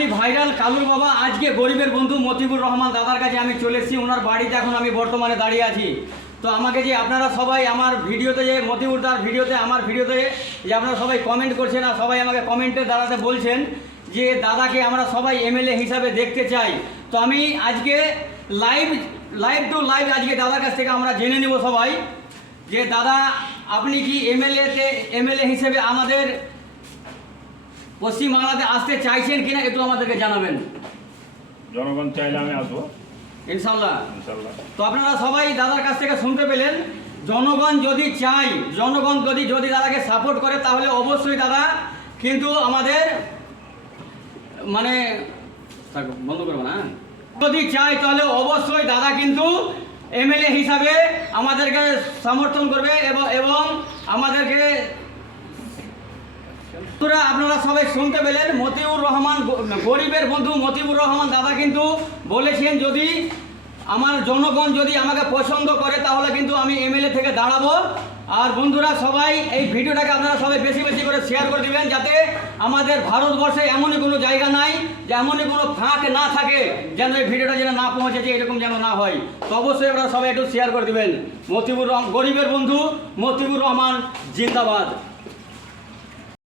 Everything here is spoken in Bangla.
বাঙালি ভাইরাল কালুর বাবা আজকে গরিবের বন্ধু মতিউর রহমান দাদার কাছে আমি চলে এসেছি। ওনার বাড়িতে এখন আমি বর্তমানে দাঁড়িয়ে আছি। তো আমাকে যে আপনারা সবাই আমার ভিডিওতে যে মতিউর দার ভিডিওতে আমার ভিডিওতে যে আপনারা সবাই কমেন্ট করছেন আর সবাই আমাকে কমেন্টের দ্বারাতে বলছেন যে দাদাকে আমরা সবাই এমএলএ হিসাবে দেখতে চাই। তো আমি আজকে লাইভ টু লাইভ আজকে দাদার কাছ থেকে আমরা জেনে নেব সবাই যে দাদা আপনি কি এমএলএ হিসেবে আমাদের পশ্চিমবাংলাতে আসতে চাইছেন কিনা একটু আমাদেরকে জানাবেন। জনগণ চাইলে আমি আসবো ইনশাল্লাহ। ইনশাল্লাহ। তো আপনারা সবাই দাদার কাছ থেকে শুনতে পেলেন, জনগণ যদি চায়, জনগণ যদি দাদাকে সাপোর্ট করে তাহলে অবশ্যই দাদা কিন্তু আমাদের মানে বন্ধ করবো না, যদি চাই তাহলে অবশ্যই দাদা কিন্তু এমএলএ হিসাবে আমাদেরকে সমর্থন করবে এবং আমাদেরকে আপনারা সবাই শুনতে পেলেন মতিউর রহমান গরিবের বন্ধু মতিউর রহমান দাদা কিন্তু বলেছেন যদি আমার জনগণ যদি আমাকে পছন্দ করে তাহলে কিন্তু আমি এমএলএ থেকে দাঁড়াবো। আর বন্ধুরা সবাই এই ভিডিওটাকে আপনারা সবাই বেশি বেশি করে শেয়ার করে দিবেন যাতে আমাদের ভারতবর্ষে এমনই কোনো জায়গা নাই যে এমনই কোনো ফাঁক না থাকে যেন এই ভিডিওটা যেন না পৌঁছেছে, এরকম যেন না হয়। তো অবশ্যই আপনারা সবাই একটু শেয়ার করে দিবেন। গরিবের বন্ধু মতিউর রহমান জিন্দাবাদ।